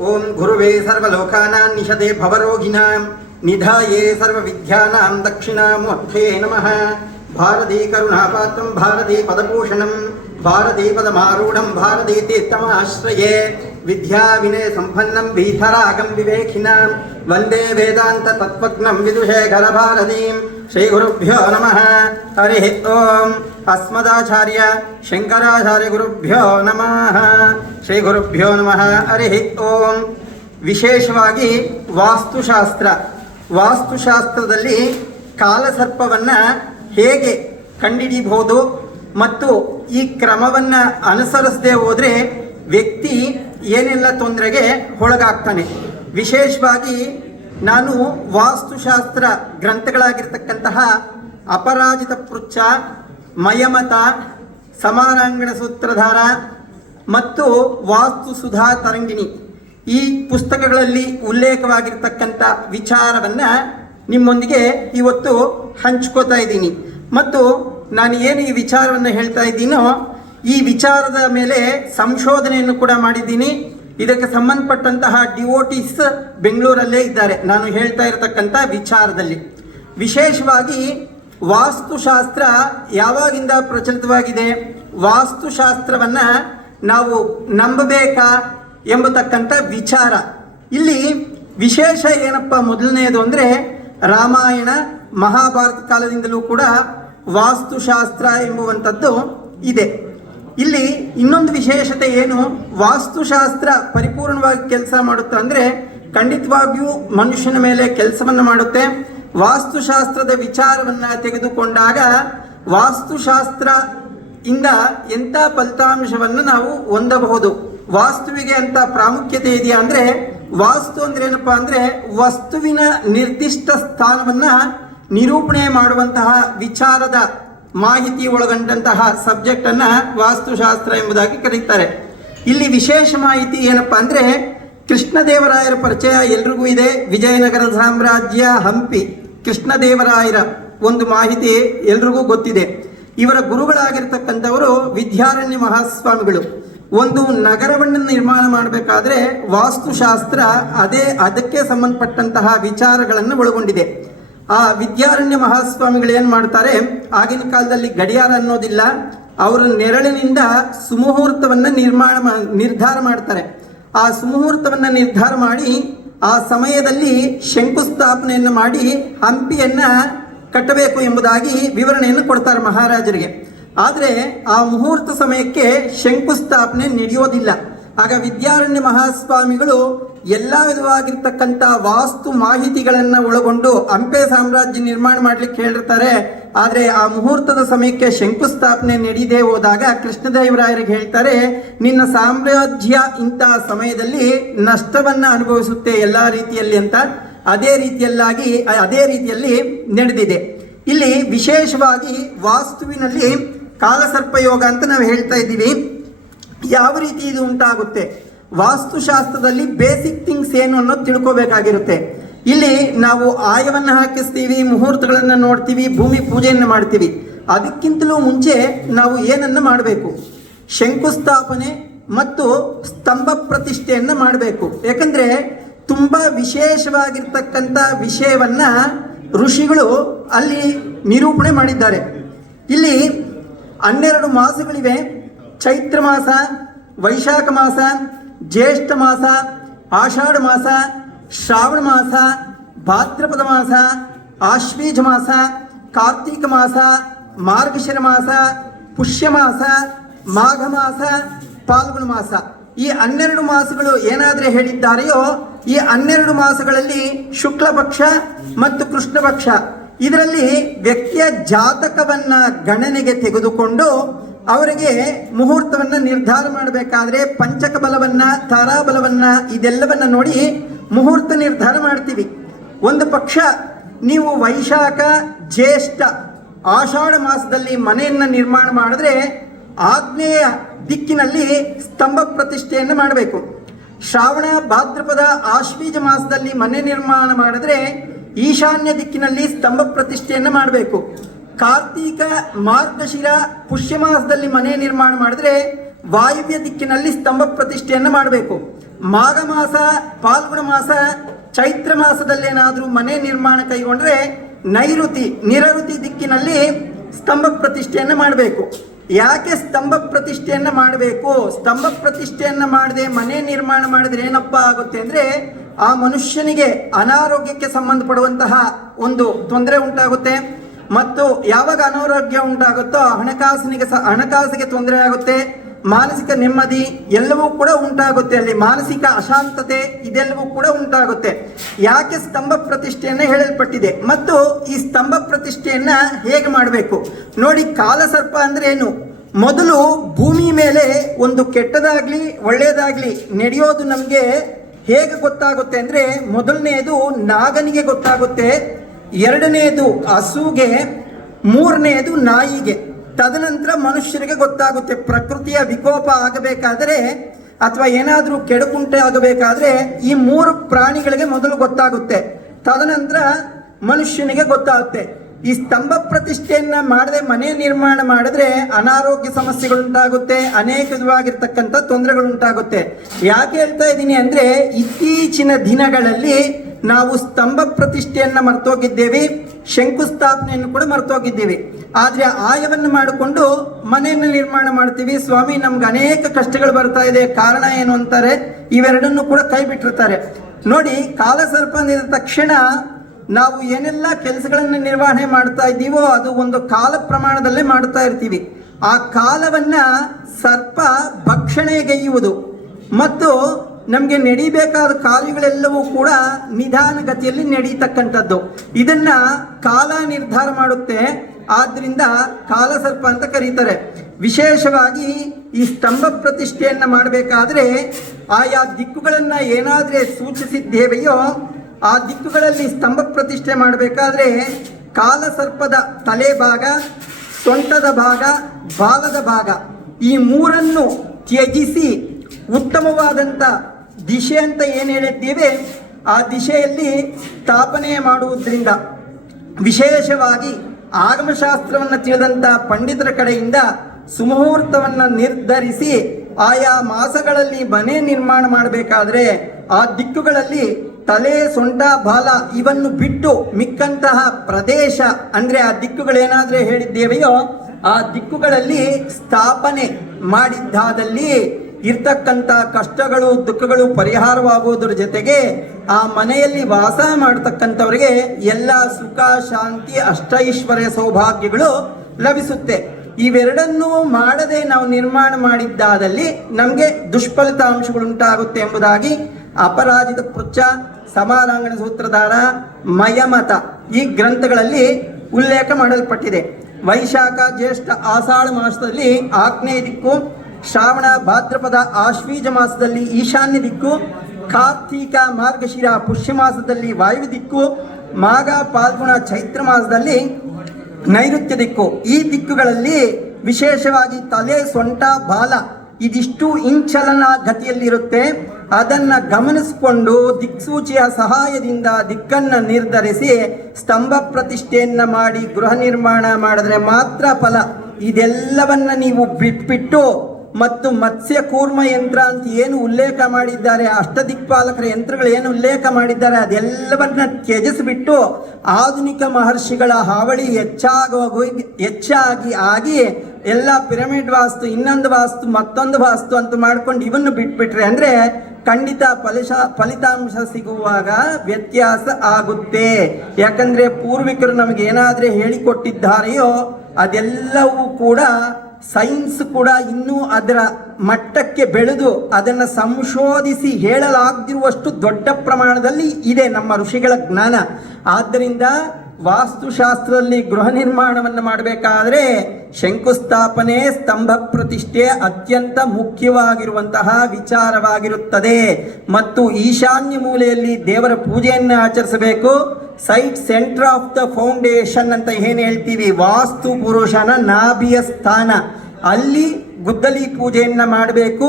ಓಂ ಗುರುವೇ ಸರ್ವಲೋಕಾನಾಂ ನಿಷದೆ ಭವರೋಗಿಣಾಂ ನಿಧಾಯೇ ಸರ್ವವಿದ್ಯಾನಾಂ ದಕ್ಷಿಣಾಮೂರ್ತಯೇ ನಮಃ. ಭಾರತೀ ಕರುಣಾಪಾತ್ರಂ ಭಾರತೀ ಪದಭೂಷಣಂ ಭಾರತೀ ಪದಮಾರೂಢಂ ಭಾರತೀ ತೀರ್ಥಮಾಶ್ರಯೇ ವಿದ್ಯಾ ವಿನಯ ಸಂಪನ್ನಂ ಭೀತರಾಗಂ ವಿವೇಕಿನಾಂ ವಂದೇ ವೇದಾಂತ ತತ್ವಜ್ಞಂ ವಿದುಷೇಖರ ಭಾರತೀಂ. ಶ್ರೀ ಗುರುಭ್ಯೋ ನಮಃ. ಹರಿ ಓಂ. ಅಸ್ಮದಾಚಾರ್ಯ ಶಂಕರಾಚಾರ್ಯ ಗುರುಭ್ಯೋ ನಮಃ. ಶ್ರೀ ಗುರುಭ್ಯೋ ನಮಃ. ಹರಿ ಓಂ. ವಿಶೇಷವಾಗಿ ವಾಸ್ತುಶಾಸ್ತ್ರದಲ್ಲಿ ಕಾಲಸರ್ಪವನ್ನು ಹೇಗೆ ಕಂಡುಹಿಡಿಯಬಹುದು ಮತ್ತು ಈ ಕ್ರಮವನ್ನು ಅನುಸರಿಸದೆ ಹೋದರೆ ವ್ಯಕ್ತಿ ಏನೆಲ್ಲ ತೊಂದರೆಗೆ ಒಳಗಾಗ್ತಾನೆ. ವಿಶೇಷವಾಗಿ ನಾನು ವಾಸ್ತುಶಾಸ್ತ್ರ ಗ್ರಂಥಗಳಾಗಿರ್ತಕ್ಕಂತಹ ಅಪರಾಜಿತ ಪೃಚ್ಛ, ಮಯಮತ, ಸಮಾನಾಂಗಣ ಸೂತ್ರಧಾರ ಮತ್ತು ವಾಸ್ತು ಸುಧಾ ತರಂಗಿಣಿ ಈ ಪುಸ್ತಕಗಳಲ್ಲಿ ಉಲ್ಲೇಖವಾಗಿರ್ತಕ್ಕಂಥ ವಿಚಾರವನ್ನು ನಿಮ್ಮೊಂದಿಗೆ ಇವತ್ತು ಹಂಚ್ಕೋತಾ ಇದ್ದೀನಿ. ಮತ್ತು ನಾನು ಏನು ಈ ವಿಚಾರವನ್ನು ಹೇಳ್ತಾ ಇದ್ದೀನೋ ಈ ವಿಚಾರದ ಮೇಲೆ ಸಂಶೋಧನೆಯನ್ನು ಕೂಡ ಮಾಡಿದ್ದೀನಿ. ಇದಕ್ಕೆ ಸಂಬಂಧಪಟ್ಟಂತಹ ಡಿವೋಟೀಸ್ ಬೆಂಗಳೂರಲ್ಲೇ ಇದ್ದಾರೆ ನಾನು ಹೇಳ್ತಾ ಇರತಕ್ಕಂಥ ವಿಚಾರದಲ್ಲಿ. ವಿಶೇಷವಾಗಿ ವಾಸ್ತುಶಾಸ್ತ್ರ ಯಾವಾಗಿಂದ ಪ್ರಚಲಿತವಾಗಿದೆ, ವಾಸ್ತುಶಾಸ್ತ್ರವನ್ನು ನಾವು ನಂಬಬೇಕಾ ಎಂಬತಕ್ಕಂಥ ವಿಚಾರ ಇಲ್ಲಿ ವಿಶೇಷ ಏನಪ್ಪ ಮೊದಲನೆಯದು ಅಂದರೆ ರಾಮಾಯಣ ಮಹಾಭಾರತ ಕಾಲದಿಂದಲೂ ಕೂಡ ವಾಸ್ತುಶಾಸ್ತ್ರ ಎಂಬುವಂಥದ್ದು ಇದೆ. ಇಲ್ಲಿ ಇನ್ನೊಂದು ವಿಶೇಷತೆ ಏನು, ವಾಸ್ತುಶಾಸ್ತ್ರ ಪರಿಪೂರ್ಣವಾಗಿ ಕೆಲಸ ಮಾಡುತ್ತೆ ಅಂದರೆ ಖಂಡಿತವಾಗಿಯೂ ಮನುಷ್ಯನ ಮೇಲೆ ಕೆಲಸವನ್ನು ಮಾಡುತ್ತೆ. ವಾಸ್ತುಶಾಸ್ತ್ರದ ವಿಚಾರವನ್ನು ತೆಗೆದುಕೊಂಡಾಗ ವಾಸ್ತುಶಾಸ್ತ್ರ ಇಂದ ಎಂಥ ಫಲಿತಾಂಶವನ್ನು ನಾವು ಹೊಂದಬಹುದು. ವಾಸ್ತುವಿಗೆ ಅಂತ ಪ್ರಾಮುಖ್ಯತೆ ಇದೆಯಾ ಅಂದರೆ, ವಾಸ್ತು ಅಂದ್ರೆ ಏನಪ್ಪ ಅಂದರೆ ವಸ್ತುವಿನ ನಿರ್ದಿಷ್ಟ ಸ್ಥಾನವನ್ನು ನಿರೂಪಣೆ ಮಾಡುವಂತಹ ವಿಚಾರದ ಮಾಹಿತಿ ಒಳಗೊಂಡಂತಹ ಸಬ್ಜೆಕ್ಟನ್ನು ವಾಸ್ತುಶಾಸ್ತ್ರ ಎಂಬುದಾಗಿ ಕರೀತಾರೆ. ಇಲ್ಲಿ ವಿಶೇಷ ಮಾಹಿತಿ ಏನಪ್ಪ ಅಂದರೆ, ಕೃಷ್ಣದೇವರಾಯರ ಪರಿಚಯ ಎಲ್ರಿಗೂ ಇದೆ. ವಿಜಯನಗರ ಸಾಮ್ರಾಜ್ಯ, ಹಂಪಿ, ಕೃಷ್ಣದೇವರಾಯರ ಒಂದು ಮಾಹಿತಿ ಎಲ್ರಿಗೂ ಗೊತ್ತಿದೆ. ಇವರ ಗುರುಗಳಾಗಿರ್ತಕ್ಕಂಥವರು ವಿದ್ಯಾರಣ್ಯ ಮಹಾಸ್ವಾಮಿಗಳು. ಒಂದು ನಗರವನ್ನು ನಿರ್ಮಾಣ ಮಾಡಬೇಕಾದ್ರೆ ವಾಸ್ತುಶಾಸ್ತ್ರ ಅದಕ್ಕೆ ಸಂಬಂಧಪಟ್ಟಂತಹ ವಿಚಾರಗಳನ್ನು ಒಳಗೊಂಡಿದೆ. ಆ ವಿದ್ಯಾರಣ್ಯ ಮಹಾಸ್ವಾಮಿಗಳು ಏನು ಮಾಡ್ತಾರೆ, ಆಗಿನ ಕಾಲದಲ್ಲಿ ಗಡಿಯಾರ ಅನ್ನೋದಿಲ್ಲ, ಅವರು ನೆರಳಿನಿಂದ ಸುಮುಹೂರ್ತವನ್ನು ನಿರ್ಧಾರ ಮಾಡ್ತಾರೆ. ಆ ಸುಮುಹೂರ್ತವನ್ನು ನಿರ್ಧಾರ ಮಾಡಿ ಆ ಸಮಯದಲ್ಲಿ ಶಂಕುಸ್ಥಾಪನೆಯನ್ನು ಮಾಡಿ ಹಂಪಿಯನ್ನು ಕಟ್ಟಬೇಕು ಎಂಬುದಾಗಿ ವಿವರಣೆಯನ್ನು ಕೊಡ್ತಾರೆ ಮಹಾರಾಜರಿಗೆ. ಆದರೆ ಆ ಮುಹೂರ್ತ ಸಮಯಕ್ಕೆ ಶಂಕುಸ್ಥಾಪನೆ ನಡೆಯೋದಿಲ್ಲ. ಆಗ ವಿದ್ಯಾರಣ್ಯ ಮಹಾಸ್ವಾಮಿಗಳು ಎಲ್ಲ ವಿಧವಾಗಿರ್ತಕ್ಕಂಥ ವಾಸ್ತು ಮಾಹಿತಿಗಳನ್ನು ಒಳಗೊಂಡು ಹಂಪೆ ಸಾಮ್ರಾಜ್ಯ ನಿರ್ಮಾಣ ಮಾಡಲಿಕ್ಕೆ ಹೇಳಿರ್ತಾರೆ. ಆದರೆ ಆ ಮುಹೂರ್ತದ ಸಮಯಕ್ಕೆ ಶಂಕುಸ್ಥಾಪನೆ ನಡೆಯದೇ ಹೋದಾಗ ಕೃಷ್ಣದೇವರಾಯರಿಗೆ ಹೇಳ್ತಾರೆ, ನಿನ್ನ ಸಾಮ್ರಾಜ್ಯ ಇಂತಹ ಸಮಯದಲ್ಲಿ ನಷ್ಟವನ್ನು ಅನುಭವಿಸುತ್ತೆ ಎಲ್ಲ ರೀತಿಯಲ್ಲಿ ಅಂತ. ಅದೇ ರೀತಿಯಲ್ಲಿ ನಡೆದಿದೆ. ಇಲ್ಲಿ ವಿಶೇಷವಾಗಿ ವಾಸ್ತುವಿನಲ್ಲಿ ಕಾಲಸರ್ಪಯೋಗ ಅಂತ ನಾವು ಹೇಳ್ತಾ ಇದ್ದೀವಿ. ಯಾವ ರೀತಿ ಇದು ಉಂಟಾಗುತ್ತೆ, ವಾಸ್ತುಶಾಸ್ತ್ರದಲ್ಲಿ ಬೇಸಿಕ್ ಥಿಂಗ್ಸ್ ಏನು ಅನ್ನೋದು ತಿಳ್ಕೋಬೇಕಾಗಿರುತ್ತೆ. ಇಲ್ಲಿ ನಾವು ಆಯವನ್ನು ಹಾಕಿಸ್ತೀವಿ, ಮುಹೂರ್ತಗಳನ್ನು ನೋಡ್ತೀವಿ, ಭೂಮಿ ಪೂಜೆಯನ್ನು ಮಾಡ್ತೀವಿ. ಅದಕ್ಕಿಂತಲೂ ಮುಂಚೆ ನಾವು ಏನನ್ನು ಮಾಡಬೇಕು, ಶಂಕುಸ್ಥಾಪನೆ ಮತ್ತು ಸ್ತಂಭ ಪ್ರತಿಷ್ಠೆಯನ್ನು ಮಾಡಬೇಕು. ಯಾಕಂದರೆ ತುಂಬ ವಿಶೇಷವಾಗಿರ್ತಕ್ಕಂಥ ವಿಷಯವನ್ನು ಋಷಿಗಳು ಅಲ್ಲಿ ನಿರೂಪಣೆ ಮಾಡಿದ್ದಾರೆ. ಇಲ್ಲಿ 12 ಮಾಸಗಳಿವೆ. ಚೈತ್ರ ಮಾಸ, ವೈಶಾಖ ಮಾಸ, ಜ್ಯೇಷ್ಠ ಮಾಸ, ಆಷಾಢ ಮಾಸ, ಶ್ರಾವಣ ಮಾಸ, ಭಾದ್ರಪದ ಮಾಸ, ಆಶ್ವೀಜ ಮಾಸ, ಕಾರ್ತೀಕ ಮಾಸ, ಮಾರ್ಗಶಿರ ಮಾಸ, ಪುಷ್ಯ ಮಾಸ, ಮಾಘ ಮಾಸ, ಫಾಲ್ಗುಣ ಮಾಸ. ಈ 12 ಮಾಸಗಳು ಏನಾದರೆ ಹೇಳಿದ್ದಾರೆಯೋ ಈ 12 ಮಾಸಗಳಲ್ಲಿ ಶುಕ್ಲ ಪಕ್ಷ ಮತ್ತು ಕೃಷ್ಣ ಪಕ್ಷ, ಇದರಲ್ಲಿ ವ್ಯಕ್ತಿಯ ಜಾತಕವನ್ನು ಗಣನೆಗೆ ತೆಗೆದುಕೊಂಡು ಅವರಿಗೆ ಮುಹೂರ್ತವನ್ನು ನಿರ್ಧಾರ ಮಾಡಬೇಕಾದ್ರೆ ಪಂಚಕ ಬಲವನ್ನು, ತಾರಾಬಲವನ್ನು ಇದೆಲ್ಲವನ್ನು ನೋಡಿ ಮುಹೂರ್ತ ನಿರ್ಧಾರ ಮಾಡ್ತೀವಿ. ಒಂದು ಪಕ್ಷ ನೀವು ವೈಶಾಖ, ಜ್ಯೇಷ್ಠ, ಆಷಾಢ ಮಾಸದಲ್ಲಿ ಮನೆಯನ್ನು ನಿರ್ಮಾಣ ಮಾಡಿದ್ರೆ ಆಗ್ನೇಯ ದಿಕ್ಕಿನಲ್ಲಿ ಸ್ತಂಭ ಪ್ರತಿಷ್ಠೆಯನ್ನು ಮಾಡಬೇಕು. ಶ್ರಾವಣ, ಭಾದ್ರಪದ, ಆಶ್ವೀಜ ಮಾಸದಲ್ಲಿ ಮನೆ ನಿರ್ಮಾಣ ಮಾಡಿದ್ರೆ ಈಶಾನ್ಯ ದಿಕ್ಕಿನಲ್ಲಿ ಸ್ತಂಭ ಪ್ರತಿಷ್ಠೆಯನ್ನು ಮಾಡಬೇಕು. ಕಾರ್ತೀಕ, ಮಾರ್ಗಶಿರ, ಪುಷ್ಯ ಮಾಸದಲ್ಲಿ ಮನೆ ನಿರ್ಮಾಣ ಮಾಡಿದ್ರೆ ವಾಯುವ್ಯ ದಿಕ್ಕಿನಲ್ಲಿ ಸ್ತಂಭ ಪ್ರತಿಷ್ಠೆಯನ್ನು ಮಾಡಬೇಕು. ಮಾಘ ಮಾಸ, ಫಾಲ್ಗುಣ ಮಾಸ, ಚೈತ್ರ ಮಾಸದಲ್ಲೇನಾದರೂ ಮನೆ ನಿರ್ಮಾಣ ಕೈಗೊಂಡ್ರೆ ನಿರಋತಿ ದಿಕ್ಕಿನಲ್ಲಿ ಸ್ತಂಭ ಪ್ರತಿಷ್ಠೆಯನ್ನು ಮಾಡಬೇಕು. ಯಾಕೆ ಸ್ತಂಭ ಪ್ರತಿಷ್ಠೆಯನ್ನು ಮಾಡಬೇಕು? ಸ್ತಂಭ ಪ್ರತಿಷ್ಠೆಯನ್ನು ಮಾಡದೆ ಮನೆ ನಿರ್ಮಾಣ ಮಾಡಿದ್ರೆ ಏನಪ್ಪ ಆಗುತ್ತೆ ಅಂದರೆ ಆ ಮನುಷ್ಯನಿಗೆ ಅನಾರೋಗ್ಯಕ್ಕೆ ಸಂಬಂಧಪಡುವಂತಹ ಒಂದು ತೊಂದರೆ ಉಂಟಾಗುತ್ತೆ. ಮತ್ತು ಯಾವಾಗ ಅನಾರೋಗ್ಯ ಉಂಟಾಗುತ್ತೋ ಹಣಕಾಸಿಗೆ ತೊಂದರೆ ಆಗುತ್ತೆ, ಮಾನಸಿಕ ನೆಮ್ಮದಿ ಎಲ್ಲವೂ ಕೂಡ ಉಂಟಾಗುತ್ತೆ, ಅಲ್ಲಿ ಮಾನಸಿಕ ಅಶಾಂತತೆ ಇದೆಲ್ಲವೂ ಕೂಡ ಉಂಟಾಗುತ್ತೆ. ಯಾಕೆ ಸ್ತಂಭ ಪ್ರತಿಷ್ಠೆಯನ್ನು ಹೇಳಲ್ಪಟ್ಟಿದೆ ಮತ್ತು ಈ ಸ್ತಂಭ ಪ್ರತಿಷ್ಠೆಯನ್ನ ಹೇಗೆ ಮಾಡಬೇಕು ನೋಡಿ. ಕಾಲಸರ್ಪ ಅಂದ್ರೆ ಏನು? ಮೊದಲು ಭೂಮಿ ಮೇಲೆ ಒಂದು ಕೆಟ್ಟದಾಗ್ಲಿ ಒಳ್ಳೆಯದಾಗ್ಲಿ ನಡೆಯೋದು ನಮಗೆ ಹೇಗೆ ಗೊತ್ತಾಗುತ್ತೆ ಅಂದ್ರೆ, ಮೊದಲನೆಯದು ನಾಗನಿಗೆ ಗೊತ್ತಾಗುತ್ತೆ, ಎರಡನೆಯದು ಹಸುಗೆ, ಮೂರನೆಯದು ನಾಯಿಗೆ, ತದನಂತರ ಮನುಷ್ಯರಿಗೆ ಗೊತ್ತಾಗುತ್ತೆ. ಪ್ರಕೃತಿಯ ವಿಕೋಪ ಆಗಬೇಕಾದರೆ ಅಥವಾ ಏನಾದರೂ ಕೆಡುಕುಂಟೆ ಆಗಬೇಕಾದ್ರೆ ಈ ಮೂರು ಪ್ರಾಣಿಗಳಿಗೆ ಮೊದಲು ಗೊತ್ತಾಗುತ್ತೆ, ತದನಂತರ ಮನುಷ್ಯನಿಗೆ ಗೊತ್ತಾಗುತ್ತೆ. ಈ ಸ್ತಂಭ ಪ್ರತಿಷ್ಠೆಯನ್ನ ಮಾಡದೆ ಮನೆ ನಿರ್ಮಾಣ ಮಾಡಿದ್ರೆ ಅನಾರೋಗ್ಯ ಸಮಸ್ಯೆಗಳುಂಟಾಗುತ್ತೆ, ಅನೇಕ ವಿಧವಾಗಿರ್ತಕ್ಕಂಥ ತೊಂದರೆಗಳುಂಟಾಗುತ್ತೆ. ಯಾಕೆ ಹೇಳ್ತಾ ಇದ್ದೀನಿ ಅಂದ್ರೆ, ಇತ್ತೀಚಿನ ದಿನಗಳಲ್ಲಿ ನಾವು ಸ್ತಂಭ ಪ್ರತಿಷ್ಠೆಯನ್ನ ಮರ್ತೋಗಿದ್ದೇವೆ, ಶಂಕುಸ್ಥಾಪನೆಯನ್ನು ಕೂಡ ಮರ್ತೋಗಿದ್ದೇವೆ. ಆದ್ರೆ ಆಯವನ್ನು ಮಾಡಿಕೊಂಡು ಮನೆಯನ್ನು ನಿರ್ಮಾಣ ಮಾಡ್ತೀವಿ. ಸ್ವಾಮಿ ನಮ್ಗೆ ಅನೇಕ ಕಷ್ಟಗಳು ಬರ್ತಾ ಇದೆ, ಕಾರಣ ಏನು ಅಂತಾರೆ, ಇವೆರಡನ್ನು ಕೂಡ ಕೈ ಬಿಟ್ಟಿರ್ತಾರೆ. ನೋಡಿ, ಕಾಲಸರ್ಪ ಅಂದಿದ ತಕ್ಷಣ ನಾವು ಏನೆಲ್ಲ ಕೆಲಸಗಳನ್ನು ನಿರ್ವಹಣೆ ಮಾಡ್ತಾ ಇದ್ದೀವೋ ಅದು ಒಂದು ಕಾಲ ಪ್ರಮಾಣದಲ್ಲೇ ಮಾಡ್ತಾ ಇರ್ತೀವಿ. ಆ ಕಾಲವನ್ನ ಸರ್ಪ ಭಕ್ಷಣೆಗೈಯುವುದು ಮತ್ತು ನಮಗೆ ನಡಿಬೇಕಾದ ಕಾರ್ಯಗಳೆಲ್ಲವೂ ಕೂಡ ನಿಧಾನಗತಿಯಲ್ಲಿ ನಡೀತಕ್ಕಂಥದ್ದು. ಇದನ್ನ ಕಾಲ ನಿರ್ಧಾರ ಮಾಡುತ್ತೆ, ಆದ್ರಿಂದ ಕಾಲಸರ್ಪ ಅಂತ ಕರೀತಾರೆ. ವಿಶೇಷವಾಗಿ ಈ ಸ್ತಂಭ ಪ್ರತಿಷ್ಠೆಯನ್ನ ಮಾಡಬೇಕಾದ್ರೆ ಆಯಾ ದಿಕ್ಕುಗಳನ್ನ ಏನಾದ್ರೆ ಸೂಚಿಸಿದ್ದೇವೆಯೋ ಆ ದಿಕ್ಕುಗಳಲ್ಲಿ ಸ್ತಂಭ ಪ್ರತಿಷ್ಠೆ ಮಾಡಬೇಕಾದ್ರೆ ಕಾಲಸರ್ಪದ ತಲೆ ಭಾಗ, ಸೊಂಟದ ಭಾಗ, ಬಾಲದ ಭಾಗ ಈ ಮೂರನ್ನು ತ್ಯಜಿಸಿ ಉತ್ತಮವಾದಂಥ ದಿಶೆ ಅಂತ ಏನು ಹೇಳಿದ್ದೇವೆ ಆ ದಿಶೆಯಲ್ಲಿ ಸ್ಥಾಪನೆ ಮಾಡುವುದರಿಂದ, ವಿಶೇಷವಾಗಿ ಆಗಮಶಾಸ್ತ್ರವನ್ನು ತಿಳಿದಂಥ ಪಂಡಿತರ ಕಡೆಯಿಂದ ಸುಮುಹೂರ್ತವನ್ನು ನಿರ್ಧರಿಸಿ ಆಯಾ ಮಾಸಗಳಲ್ಲಿ ಮನೆ ನಿರ್ಮಾಣ ಮಾಡಬೇಕಾದ್ರೆ ಆ ದಿಕ್ಕುಗಳಲ್ಲಿ ತಲೆ, ಸೊಂಟ, ಬಾಲ ಇವನ್ನು ಬಿಟ್ಟು ಮಿಕ್ಕಂತಹ ಪ್ರದೇಶ ಅಂದ್ರೆ ಆ ದಿಕ್ಕುಗಳೇನಾದ್ರೆ ಹೇಳಿದ್ದೇವೆಯೋ ಆ ದಿಕ್ಕುಗಳಲ್ಲಿ ಸ್ಥಾಪನೆ ಮಾಡಿದ್ದಾದಲ್ಲಿ ಇರ್ತಕ್ಕಂಥ ಕಷ್ಟಗಳು, ದುಃಖಗಳು ಪರಿಹಾರವಾಗುವುದರ ಜೊತೆಗೆ ಆ ಮನೆಯಲ್ಲಿ ವಾಸ ಮಾಡತಕ್ಕಂಥವರಿಗೆ ಎಲ್ಲ ಸುಖ, ಶಾಂತಿ, ಅಷ್ಟೈಶ್ವರ್ಯ, ಸೌಭಾಗ್ಯಗಳು ಲಭಿಸುತ್ತೆ. ಇವೆರಡನ್ನೂ ಮಾಡದೆ ನಾವು ನಿರ್ಮಾಣ ಮಾಡಿದ್ದಾದಲ್ಲಿ ನಮಗೆ ದುಷ್ಫಲಿತಾಂಶಗಳುಂಟಾಗುತ್ತೆ ಎಂಬುದಾಗಿ ಅಪರಾಜಿತ ಪೃಚ್ಛ, ಸಮಾರಾಂಗಣ ಸೂತ್ರಧಾರ, ಮಯಮತ ಈ ಗ್ರಂಥಗಳಲ್ಲಿ ಉಲ್ಲೇಖ ಮಾಡಲ್ಪಟ್ಟಿದೆ. ವೈಶಾಖ, ಜ್ಯೇಷ್ಠ, ಆಷಾಢ ಮಾಸದಲ್ಲಿ ಆಗ್ನೇಯ ದಿಕ್ಕು, ಶ್ರಾವಣ, ಭಾದ್ರಪದ, ಆಶ್ವೀಜ ಮಾಸದಲ್ಲಿ ಈಶಾನ್ಯ ದಿಕ್ಕು, ಕಾರ್ತೀಕ, ಮಾರ್ಗಶಿರ, ಪುಷ್ಯ ಮಾಸದಲ್ಲಿ ವಾಯು ದಿಕ್ಕು, ಮಾಘ, ಫಾಲ್ಗುಣ, ಚೈತ್ರ ಮಾಸದಲ್ಲಿ ನೈಋತ್ಯ ದಿಕ್ಕು. ಈ ದಿಕ್ಕುಗಳಲ್ಲಿ ವಿಶೇಷವಾಗಿ ತಲೆ, ಸೊಂಟ, ಬಾಲ ಇದಿಷ್ಟು ಇಂಚಲನ ಗತಿಯಲ್ಲಿರುತ್ತೆ. ಅದನ್ನು ಗಮನಿಸಿಕೊಂಡು ದಿಕ್ಸೂಚಿಯ ಸಹಾಯದಿಂದ ದಿಕ್ಕನ್ನು ನಿರ್ಧರಿಸಿ ಸ್ತಂಭ ಪ್ರತಿಷ್ಠೆಯನ್ನ ಮಾಡಿ ಗೃಹ ನಿರ್ಮಾಣ ಮಾಡಿದ್ರೆ ಮಾತ್ರ ಫಲ. ಇದೆಲ್ಲವನ್ನ ನೀವು ಬಿಟ್ಬಿಟ್ಟು ಮತ್ತು ಮತ್ಸ್ಯ ಕೂರ್ಮ ಯಂತ್ರ ಅಂತ ಏನು ಉಲ್ಲೇಖ ಮಾಡಿದ್ದಾರೆ, ಅಷ್ಟದಿಕ್ಪಾಲಕರ ಯಂತ್ರಗಳು ಏನು ಉಲ್ಲೇಖ ಮಾಡಿದ್ದಾರೆ ಅದೆಲ್ಲವನ್ನ ತ್ಯಜಿಸಿಬಿಟ್ಟು ಆಧುನಿಕ ಮಹರ್ಷಿಗಳ ಹಾವಳಿ ಹೆಚ್ಚಾಗಿ ಆಗಿ ಎಲ್ಲ ಪಿರಮಿಡ್ ವಾಸ್ತು, ಇನ್ನೊಂದು ವಾಸ್ತು, ಮತ್ತೊಂದು ವಾಸ್ತು ಅಂತ ಮಾಡ್ಕೊಂಡು ಇವನ್ನು ಬಿಟ್ಬಿಟ್ರೆ ಅಂದ್ರೆ ಖಂಡಿತ ಫಲಿತಾಂಶ ಸಿಗುವಾಗ ವ್ಯತ್ಯಾಸ ಆಗುತ್ತೆ. ಯಾಕಂದ್ರೆ ಪೂರ್ವಿಕರು ನಮಗೆ ಏನಾದ್ರೆ ಹೇಳಿಕೊಟ್ಟಿದ್ದಾರೆಯೋ ಅದೆಲ್ಲವೂ ಕೂಡ ಸೈನ್ಸ್ ಕೂಡ ಇನ್ನೂ ಅದರ ಮಟ್ಟಕ್ಕೆ ಬೆಳೆದು ಅದನ್ನು ಸಂಶೋಧಿಸಿ ಹೇಳಲಾಗದಿರುವಷ್ಟು ದೊಡ್ಡ ಪ್ರಮಾಣದಲ್ಲಿ ಇದೆ ನಮ್ಮ ಋಷಿಗಳ ಜ್ಞಾನ. ಆದ್ದರಿಂದ ವಾಸ್ತುಶಾಸ್ತ್ರದಲ್ಲಿ ಗೃಹ ನಿರ್ಮಾಣವನ್ನು ಮಾಡಬೇಕಾದ್ರೆ ಶಂಕುಸ್ಥಾಪನೆ, ಸ್ತಂಭ ಪ್ರತಿಷ್ಠೆ ಅತ್ಯಂತ ಮುಖ್ಯವಾಗಿರುವಂತಹ ವಿಚಾರವಾಗಿರುತ್ತದೆ. ಮತ್ತು ಈಶಾನ್ಯ ಮೂಲೆಯಲ್ಲಿ ದೇವರ ಪೂಜೆಯನ್ನು ಆಚರಿಸಬೇಕು. Site centre of the foundation ಅಂತ ಏನು ಹೇಳ್ತೀವಿ, ವಾಸ್ತು ಪುರುಷನ ನಾಭಿಯ ಸ್ಥಾನ, ಅಲ್ಲಿ ಗುದ್ದಲಿ ಪೂಜೆಯನ್ನು ಮಾಡಬೇಕು.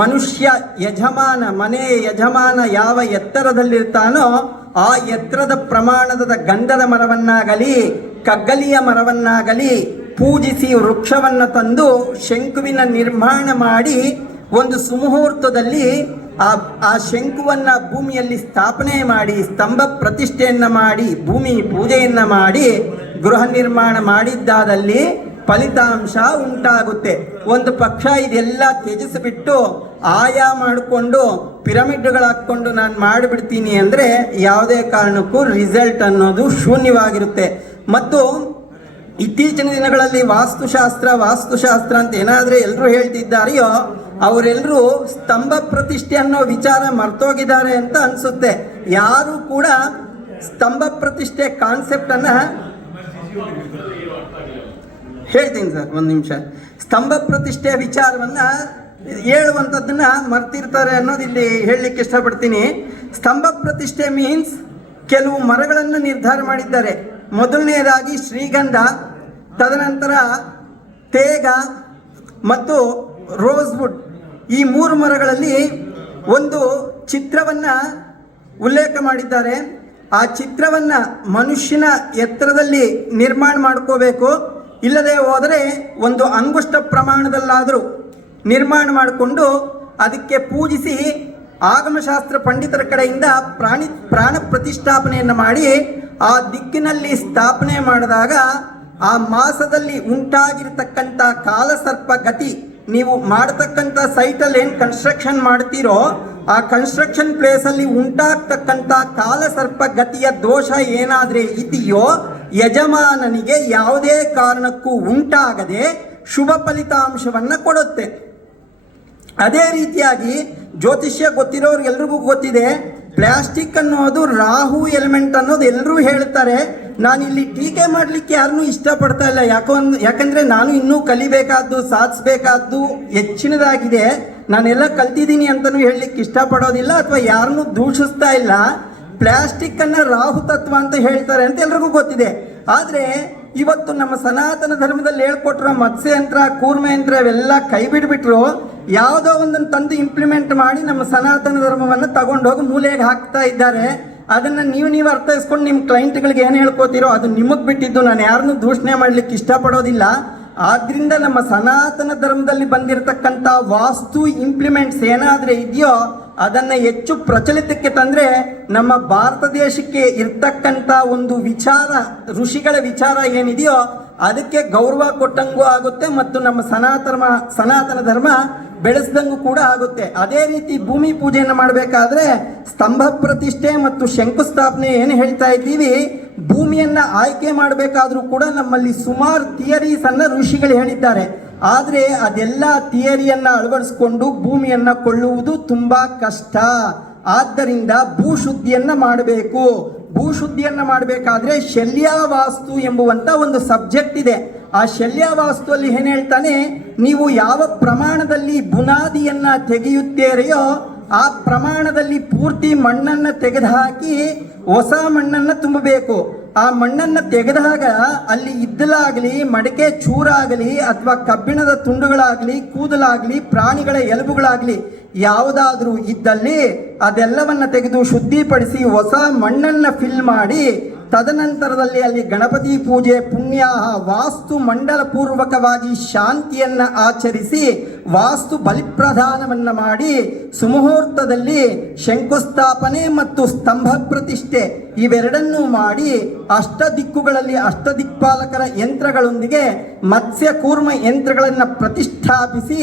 ಮನುಷ್ಯ ಯಜಮಾನ, ಮನೆಯ ಯಜಮಾನ ಯಾವ ಎತ್ತರದಲ್ಲಿರ್ತಾನೋ ಆ ಎತ್ತರದ ಪ್ರಮಾಣದ ಗಂಧದ ಮರವನ್ನಾಗಲಿ, ಕಗ್ಗಲಿಯ ಮರವನ್ನಾಗಲಿ ಪೂಜಿಸಿ ವೃಕ್ಷವನ್ನು ತಂದು ಶಂಕುವಿನ ನಿರ್ಮಾಣ ಮಾಡಿ ಒಂದು ಸುಮುಹೂರ್ತದಲ್ಲಿ ಆ ಶಂಕುವನ್ನು ಭೂಮಿಯಲ್ಲಿ ಸ್ಥಾಪನೆ ಮಾಡಿ ಸ್ತಂಭ ಪ್ರತಿಷ್ಠೆಯನ್ನು ಮಾಡಿ ಭೂಮಿ ಪೂಜೆಯನ್ನು ಮಾಡಿ ಗೃಹ ನಿರ್ಮಾಣ ಮಾಡಿದ್ದಾದಲ್ಲಿ ಫಲಿತಾಂಶ ಉಂಟಾಗುತ್ತೆ. ಒಂದು ಪಕ್ಷ ಇದೆಲ್ಲ ತ್ಯಜಿಸಿಬಿಟ್ಟು ಆಯಾ ಮಾಡಿಕೊಂಡು ಪಿರಮಿಡ್ಗಳು ಹಾಕ್ಕೊಂಡು ನಾನು ಮಾಡಿಬಿಡ್ತೀನಿ ಅಂದರೆ ಯಾವುದೇ ಕಾರಣಕ್ಕೂ ರಿಸಲ್ಟ್ ಅನ್ನೋದು ಶೂನ್ಯವಾಗಿರುತ್ತೆ. ಮತ್ತು ಇತ್ತೀಚಿನ ದಿನಗಳಲ್ಲಿ ವಾಸ್ತುಶಾಸ್ತ್ರ ಅಂತ ಏನಾದರೂ ಎಲ್ಲರೂ ಹೇಳ್ತಿದ್ದಾರೆಯೋ ಅವರೆಲ್ಲರೂ ಸ್ತಂಭ ಪ್ರತಿಷ್ಠೆ ಅನ್ನೋ ವಿಚಾರ ಮರ್ತೋಗಿದ್ದಾರೆ ಅಂತ ಅನಿಸುತ್ತೆ. ಯಾರು ಕೂಡ ಸ್ತಂಭ ಪ್ರತಿಷ್ಠೆ ಕಾನ್ಸೆಪ್ಟನ್ನು ಹೇಳ್ತೀನಿ ಸರ್, ಒಂದು ನಿಮಿಷ. ಸ್ತಂಭ ಪ್ರತಿಷ್ಠೆ ವಿಚಾರವನ್ನು ಹೇಳುವಂಥದ್ದನ್ನ ಮರ್ತಿರ್ತಾರೆ ಅನ್ನೋದು ಇಲ್ಲಿ ಹೇಳಲಿಕ್ಕೆ ಇಷ್ಟಪಡ್ತೀನಿ. ಸ್ತಂಭ ಪ್ರತಿಷ್ಠೆ ಮೀನ್ಸ್ ಕೆಲವು ಮರಗಳನ್ನು ನಿರ್ಧಾರ ಮಾಡಿದ್ದಾರೆ. ಮೊದಲನೆಯದಾಗಿ ಶ್ರೀಗಂಧ, ತದನಂತರ ತೇಗ ಮತ್ತು ರೋಸ್ವುಡ್. ಈ 3 ಮರಗಳಲ್ಲಿ ಒಂದು ಚಿತ್ರವನ್ನು ಉಲ್ಲೇಖ ಮಾಡಿದ್ದಾರೆ. ಆ ಚಿತ್ರವನ್ನು ಮನುಷ್ಯನ ಎತ್ತರದಲ್ಲಿ ನಿರ್ಮಾಣ ಮಾಡ್ಕೋಬೇಕು, ಇಲ್ಲದೆ ಹೋದರೆ ಒಂದು ಅಂಗುಷ್ಟ ಪ್ರಮಾಣದಲ್ಲಾದರೂ ನಿರ್ಮಾಣ ಮಾಡಿಕೊಂಡು ಅದಕ್ಕೆ ಪೂಜಿಸಿ ಆಗಮಶಾಸ್ತ್ರ ಪಂಡಿತರ ಕಡೆಯಿಂದ ಪ್ರಾಣ ಪ್ರತಿಷ್ಠಾಪನೆಯನ್ನು ಮಾಡಿ ಆ ದಿಕ್ಕಿನಲ್ಲಿ ಸ್ಥಾಪನೆ ಮಾಡಿದಾಗ ಆ ಮಾಸದಲ್ಲಿ ಉಂಟಾಗಿರ್ತಕ್ಕಂಥ ಕಾಲಸರ್ಪ ಗತಿ, ನೀವು ಮಾಡತಕ್ಕಂಥ ಸೈಟಲ್ಲಿ ಏನು ಕನ್ಸ್ಟ್ರಕ್ಷನ್ ಮಾಡ್ತೀರೋ ಆ ಕನ್ಸ್ಟ್ರಕ್ಷನ್ ಪ್ಲೇಸಲ್ಲಿ ಉಂಟಾಗ್ತಕ್ಕಂಥ ಕಾಲಸರ್ಪ ಗತಿಯ ದೋಷ ಏನಾದರೆ ಇದೆಯೋ ಯಜಮಾನನಿಗೆ ಯಾವುದೇ ಕಾರಣಕ್ಕೂ ಉಂಟಾಗದೆ ಶುಭ ಫಲಿತಾಂಶವನ್ನು ಕೊಡುತ್ತೆ. ಅದೇ ರೀತಿಯಾಗಿ ಜ್ಯೋತಿಷ್ಯ ಗೊತ್ತಿರೋರಿಗೆಲ್ರಿಗೂ ಗೊತ್ತಿದೆ, ಪ್ಲಾಸ್ಟಿಕ್ ಅನ್ನೋದು ರಾಹು ಎಲಿಮೆಂಟ್ ಅನ್ನೋದು ಎಲ್ಲರೂ ಹೇಳ್ತಾರೆ. ನಾನಿಲ್ಲಿ ಟೀಕೆ ಮಾಡಲಿಕ್ಕೆ ಯಾರನ್ನೂ ಇಷ್ಟಪಡ್ತಾ ಇಲ್ಲ. ಯಾಕಂದರೆ ನಾನು ಇನ್ನೂ ಕಲಿಬೇಕಾದ್ದು ಸಾಧಿಸಬೇಕಾದ್ದು ಹೆಚ್ಚಿನದಾಗಿದೆ. ನಾನೆಲ್ಲ ಕಲ್ತಿದ್ದೀನಿ ಅಂತಲೂ ಹೇಳಲಿಕ್ಕೆ ಇಷ್ಟಪಡೋದಿಲ್ಲ ಅಥವಾ ಯಾರನ್ನೂ ದೂಷಿಸ್ತಾ ಇಲ್ಲ. ಪ್ಲಾಸ್ಟಿಕ್ಕನ್ನು ರಾಹು ತತ್ವ ಅಂತ ಹೇಳ್ತಾರೆ ಅಂತ ಎಲ್ರಿಗೂ ಗೊತ್ತಿದೆ. ಆದರೆ ಇವತ್ತು ನಮ್ಮ ಸನಾತನ ಧರ್ಮದಲ್ಲಿ ಹೇಳ್ಕೊಟ್ರೋ ಮತ್ಸ್ಯಯಂತ್ರ, ಕೂರ್ಮಯಂತ್ರ ಇವೆಲ್ಲ ಕೈ ಬಿಟ್ಬಿಟ್ರು. ಯಾವುದೋ ಒಂದನ್ನು ತಂದು ಇಂಪ್ಲಿಮೆಂಟ್ ಮಾಡಿ ನಮ್ಮ ಸನಾತನ ಧರ್ಮವನ್ನು ತಗೊಂಡೋಗಿ ಮೂಲೆಗೆ ಹಾಕ್ತಾ ಇದ್ದಾರೆ. ಅದನ್ನು ನೀವು ಅರ್ಥೈಸ್ಕೊಂಡು ನಿಮ್ಮ ಕ್ಲೈಂಟ್ಗಳಿಗೆ ಏನು ಹೇಳ್ಕೊತೀರೋ ಅದು ನಿಮಗೆ ಬಿಟ್ಟಿದ್ದು. ನಾನು ಯಾರನ್ನೂ ದೂಷಣೆ ಮಾಡಲಿಕ್ಕೆ ಇಷ್ಟಪಡೋದಿಲ್ಲ. ಆದ್ದರಿಂದ ನಮ್ಮ ಸನಾತನ ಧರ್ಮದಲ್ಲಿ ಬಂದಿರತಕ್ಕಂಥ ವಾಸ್ತು ಇಂಪ್ಲಿಮೆಂಟ್ಸ್ ಏನಾದರೆ ಇದೆಯೋ ಅದನ್ನು ಹೆಚ್ಚು ಪ್ರಚಲಿತಕ್ಕೆ ತಂದರೆ ನಮ್ಮ ಭಾರತ ದೇಶಕ್ಕೆ ಇರ್ತಕ್ಕಂಥ ಒಂದು ವಿಚಾರ, ಋಷಿಗಳ ವಿಚಾರ ಏನಿದೆಯೋ ಅದಕ್ಕೆ ಗೌರವ ಕೊಟ್ಟಂಗೂ ಆಗುತ್ತೆ ಮತ್ತು ನಮ್ಮ ಸನಾತನ ಧರ್ಮ ಬೆಳೆಸ್ದಂಗೂ ಕೂಡ ಆಗುತ್ತೆ. ಅದೇ ರೀತಿ ಭೂಮಿ ಪೂಜೆಯನ್ನು ಮಾಡಬೇಕಾದ್ರೆ ಸ್ತಂಭ ಪ್ರತಿಷ್ಠೆ ಮತ್ತು ಶಂಕುಸ್ಥಾಪನೆ ಏನು ಹೇಳ್ತಾ ಇದ್ದೀವಿ, ಭೂಮಿಯನ್ನು ಆಯ್ಕೆ ಮಾಡಬೇಕಾದ್ರೂ ಕೂಡ ನಮ್ಮಲ್ಲಿ ಸುಮಾರು ಥಿಯರೀಸನ್ನು ಋಷಿಗಳು ಹೇಳಿದ್ದಾರೆ. ಆದರೆ ಅದೆಲ್ಲ ಥಿಯರಿಯನ್ನು ಅಳವಡಿಸ್ಕೊಂಡು ಭೂಮಿಯನ್ನು ಕೊಳ್ಳುವುದು ತುಂಬ ಕಷ್ಟ. ಆದ್ದರಿಂದ ಭೂಶುದ್ಧಿಯನ್ನು ಮಾಡಬೇಕು. ಭೂಶುದ್ಧಿಯನ್ನು ಮಾಡಬೇಕಾದ್ರೆ ಶಲ್ಯವಾಸ್ತು ಎಂಬುವಂಥ ಒಂದು ಸಬ್ಜೆಕ್ಟ್ ಇದೆ. ಆ ಶಲ್ಯವಾಸ್ತುವಲ್ಲಿ ಏನು ಹೇಳ್ತಾನೆ, ನೀವು ಯಾವ ಪ್ರಮಾಣದಲ್ಲಿ ಬುನಾದಿಯನ್ನು ತೆಗೆಯುತ್ತೀರೆಯೋ ಆ ಪ್ರಮಾಣದಲ್ಲಿ ಪೂರ್ತಿ ಮಣ್ಣನ್ನು ತೆಗೆದುಹಾಕಿ ಹೊಸ ಮಣ್ಣನ್ನು ತುಂಬಬೇಕು. ಆ ಮಣ್ಣನ್ನು ತೆಗೆದಾಗ ಅಲ್ಲಿ ಇದ್ದಲಾಗಲಿ, ಮಡಿಕೆ ಚೂರಾಗಲಿ ಅಥವಾ ಕಬ್ಬಿಣದ ತುಂಡುಗಳಾಗಲಿ, ಕೂದಲಾಗಲಿ, ಪ್ರಾಣಿಗಳ ಎಲುಬುಗಳಾಗಲಿ ಯಾವುದಾದ್ರೂ ಇದ್ದಲ್ಲಿ ಅದೆಲ್ಲವನ್ನು ತೆಗೆದು ಶುದ್ಧಿಪಡಿಸಿ ಹೊಸ ಮಣ್ಣನ್ನು ಫಿಲ್ ಮಾಡಿ ತದನಂತರದಲ್ಲಿ ಅಲ್ಲಿ ಗಣಪತಿ ಪೂಜೆ, ಪುಣ್ಯಾಹ, ವಾಸ್ತು ಮಂಡಲ ಪೂರ್ವಕವಾಗಿ ಶಾಂತಿಯನ್ನು ಆಚರಿಸಿ ವಾಸ್ತು ಬಲಿಪ್ರದಾನವನ್ನು ಮಾಡಿ ಸುಮುಹೂರ್ತದಲ್ಲಿ ಶಂಕುಸ್ಥಾಪನೆ ಮತ್ತು ಸ್ತಂಭ ಪ್ರತಿಷ್ಠೆ ಇವೆರಡನ್ನೂ ಮಾಡಿ ಅಷ್ಟದಿಕ್ಕುಗಳಲ್ಲಿ ಅಷ್ಟದಿಕ್ಪಾಲಕರ ಯಂತ್ರಗಳೊಂದಿಗೆ ಮತ್ಸ್ಯ ಕೂರ್ಮ ಯಂತ್ರಗಳನ್ನು ಪ್ರತಿಷ್ಠಾಪಿಸಿ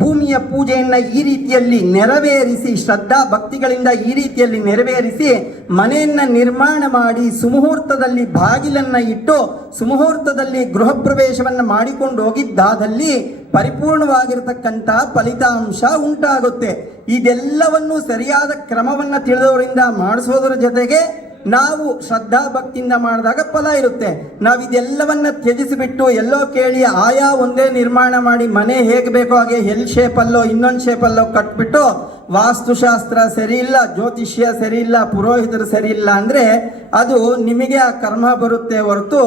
ಭೂಮಿಯ ಪೂಜೆಯನ್ನು ಈ ರೀತಿಯಲ್ಲಿ ನೆರವೇರಿಸಿ, ಶ್ರದ್ಧಾ ಭಕ್ತಿಗಳಿಂದ ಈ ರೀತಿಯಲ್ಲಿ ನೆರವೇರಿಸಿ ಮನೆಯನ್ನು ನಿರ್ಮಾಣ ಮಾಡಿ ಸುಮುಹೂರ್ತದಲ್ಲಿ ಬಾಗಿಲನ್ನು ಇಟ್ಟು ಸುಮುಹೂರ್ತದಲ್ಲಿ ಗೃಹ ಪ್ರವೇಶವನ್ನು ಮಾಡಿಕೊಂಡು ಹೋಗಿದ್ದಾದಲ್ಲಿ ಪರಿಪೂರ್ಣವಾಗಿರತಕ್ಕಂಥ ಫಲಿತಾಂಶ ಉಂಟಾಗುತ್ತೆ. ಇದೆಲ್ಲವನ್ನು ಸರಿಯಾದ ಕ್ರಮವನ್ನು ತಿಳಿದವರಿಂದ ಮಾಡಿಸೋದರ ಜೊತೆಗೆ ನಾವು ಶ್ರದ್ಧಾ ಭಕ್ತಿಯಿಂದ ಮಾಡಿದಾಗ ಫಲ ಇರುತ್ತೆ. ನಾವು ಇದೆಲ್ಲವನ್ನು ತ್ಯಜಿಸಿಬಿಟ್ಟು ಎಲ್ಲೋ ಕೇಳಿ ಆಯಾ ಒಂದೇ ನಿರ್ಮಾಣ ಮಾಡಿ ಮನೆ ಹೇಗೆ ಬೇಕೋ ಹಾಗೆ ಎಲ್ ಶೇಪಲ್ಲೋ ಇನ್ನೊಂದು ಶೇಪಲ್ಲೋ ಕಟ್ಬಿಟ್ಟು ವಾಸ್ತುಶಾಸ್ತ್ರ ಸರಿ ಇಲ್ಲ, ಜ್ಯೋತಿಷ್ಯ ಸರಿ ಇಲ್ಲ, ಪುರೋಹಿತರು ಸರಿ ಇಲ್ಲ ಅಂದರೆ ಅದು ನಿಮಗೆ ಆ ಕರ್ಮ ಬರುತ್ತೆ ಹೊರತು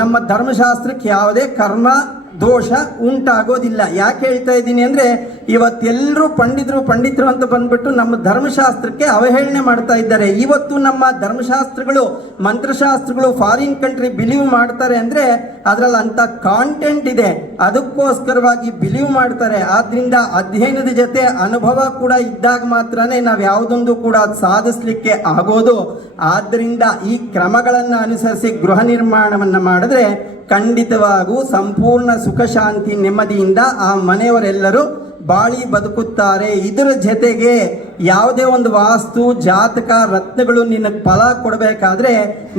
ನಮ್ಮ ಧರ್ಮಶಾಸ್ತ್ರಕ್ಕೆ ಯಾವುದೇ ಕರ್ಮ ದೋಷ ಉಂಟಾಗೋದಿಲ್ಲ. ಯಾಕೆ ಹೇಳ್ತಾ ಇದ್ದೀನಿ ಅಂದರೆ, ಇವತ್ತೆಲ್ಲರೂ ಪಂಡಿತರು ಅಂತ ಬಂದ್ಬಿಟ್ಟು ನಮ್ಮ ಧರ್ಮಶಾಸ್ತ್ರಕ್ಕೆ ಅವಹೇಳನೆ ಮಾಡ್ತಾ ಇದ್ದಾರೆ. ಇವತ್ತು ನಮ್ಮ ಧರ್ಮಶಾಸ್ತ್ರಗಳು, ಮಂತ್ರಶಾಸ್ತ್ರಗಳು ಫಾರಿನ್ ಕಂಟ್ರಿ ಬಿಲೀವ್ ಮಾಡ್ತಾರೆ ಅಂದರೆ ಅದರಲ್ಲಿ ಅಂಥ ಕಾಂಟೆಂಟ್ ಇದೆ, ಅದಕ್ಕೋಸ್ಕರವಾಗಿ ಬಿಲೀವ್ ಮಾಡ್ತಾರೆ. ಆದ್ರಿಂದ ಅಧ್ಯಯನದ ಜೊತೆ ಅನುಭವ ಕೂಡ ಇದ್ದಾಗ ಮಾತ್ರನೇ ನಾವು ಯಾವುದೊಂದು ಕೂಡ ಸಾಧಿಸ್ಲಿಕ್ಕೆ ಆಗೋದು. ಆದ್ದರಿಂದ ಈ ಕ್ರಮಗಳನ್ನು ಅನುಸರಿಸಿ ಗೃಹ ನಿರ್ಮಾಣವನ್ನು ಮಾಡಿದ್ರೆ ಖಂಡಿತವಾಗೂ ಸಂಪೂರ್ಣ ಸುಖ ಶಾಂತಿ ನೆಮ್ಮದಿಯಿಂದ ಆ ಮನೆಯವರೆಲ್ಲರೂ ಬಾಳಿ ಬದುಕುತ್ತಾರೆ. ಇದರ ಜೊತೆಗೆ ಯಾವುದೇ ಒಂದು ವಾಸ್ತು ಜಾತಕ ರತ್ನಗಳು ನಿನಗೆ ಫಲ ಕೊಡಬೇಕಾದ್ರೆ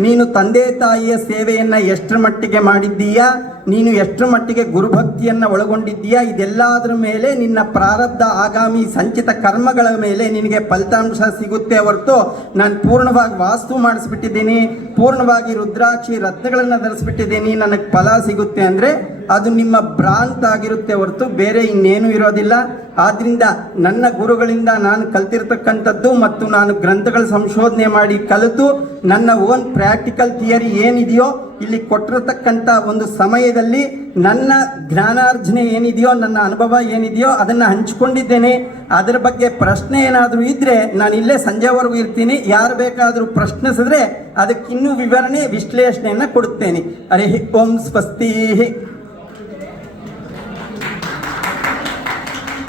ನೀನು ತಂದೆ ತಾಯಿಯ ಸೇವೆಯನ್ನು ಎಷ್ಟರ ಮಟ್ಟಿಗೆ ಮಾಡಿದ್ದೀಯಾ, ನೀನು ಎಷ್ಟರ ಮಟ್ಟಿಗೆ ಗುರುಭಕ್ತಿಯನ್ನು ಒಳಗೊಂಡಿದ್ದೀಯಾ, ಇದೆಲ್ಲದರ ಮೇಲೆ ನಿನ್ನ ಪ್ರಾರಬ್ಧ ಆಗಾಮಿ ಸಂಚಿತ ಕರ್ಮಗಳ ಮೇಲೆ ನಿನಗೆ ಫಲಿತಾಂಶ ಸಿಗುತ್ತೆ ಹೊರತು ನಾನು ಪೂರ್ಣವಾಗಿ ವಾಸ್ತು ಮಾಡಿಸ್ಬಿಟ್ಟಿದ್ದೀನಿ, ಪೂರ್ಣವಾಗಿ ರುದ್ರಾಕ್ಷಿ ರತ್ನಗಳನ್ನು ಧರಿಸ್ಬಿಟ್ಟಿದ್ದೀನಿ, ನನಗೆ ಫಲ ಸಿಗುತ್ತೆ ಅಂದರೆ ಅದು ನಿಮ್ಮ ಭ್ರಾಂತ ಆಗಿರುತ್ತೆ ಹೊರತು ಬೇರೆ ಇನ್ನೇನು ಇರೋದಿಲ್ಲ. ಆದ್ದರಿಂದ ನನ್ನ ಗುರುಗಳಿಂದ ನಾನು ಕಲ್ತಿರ್ತಕ್ಕಂಥದ್ದು ಮತ್ತು ನಾನು ಗ್ರಂಥಗಳ ಸಂಶೋಧನೆ ಮಾಡಿ ಕಲಿತು ನನ್ನ ಓನ್ ಪ್ರಾಕ್ಟಿಕಲ್ ಥಿಯರಿ ಏನಿದೆಯೋ ಇಲ್ಲಿ ಕೊಟ್ಟಿರತಕ್ಕಂಥ ಒಂದು ಸಮಯದಲ್ಲಿ ನನ್ನ ಜ್ಞಾನಾರ್ಜನೆ ಏನಿದೆಯೋ, ನನ್ನ ಅನುಭವ ಏನಿದೆಯೋ ಅದನ್ನು ಹಂಚಿಕೊಂಡಿದ್ದೇನೆ. ಅದರ ಬಗ್ಗೆ ಪ್ರಶ್ನೆ ಏನಾದರೂ ಇದ್ದರೆ ನಾನು ಇಲ್ಲೇ ಸಂಜೆವರೆಗೂ ಇರ್ತೀನಿ. ಯಾರು ಬೇಕಾದರೂ ಪ್ರಶ್ನಿಸಿದ್ರೆ ಅದಕ್ಕಿನ್ನೂ ವಿವರಣೆ ವಿಶ್ಲೇಷಣೆಯನ್ನು ಕೊಡುತ್ತೇನೆ. ಹರಿ ಓಂ ಸ್ವಸ್ತಿ.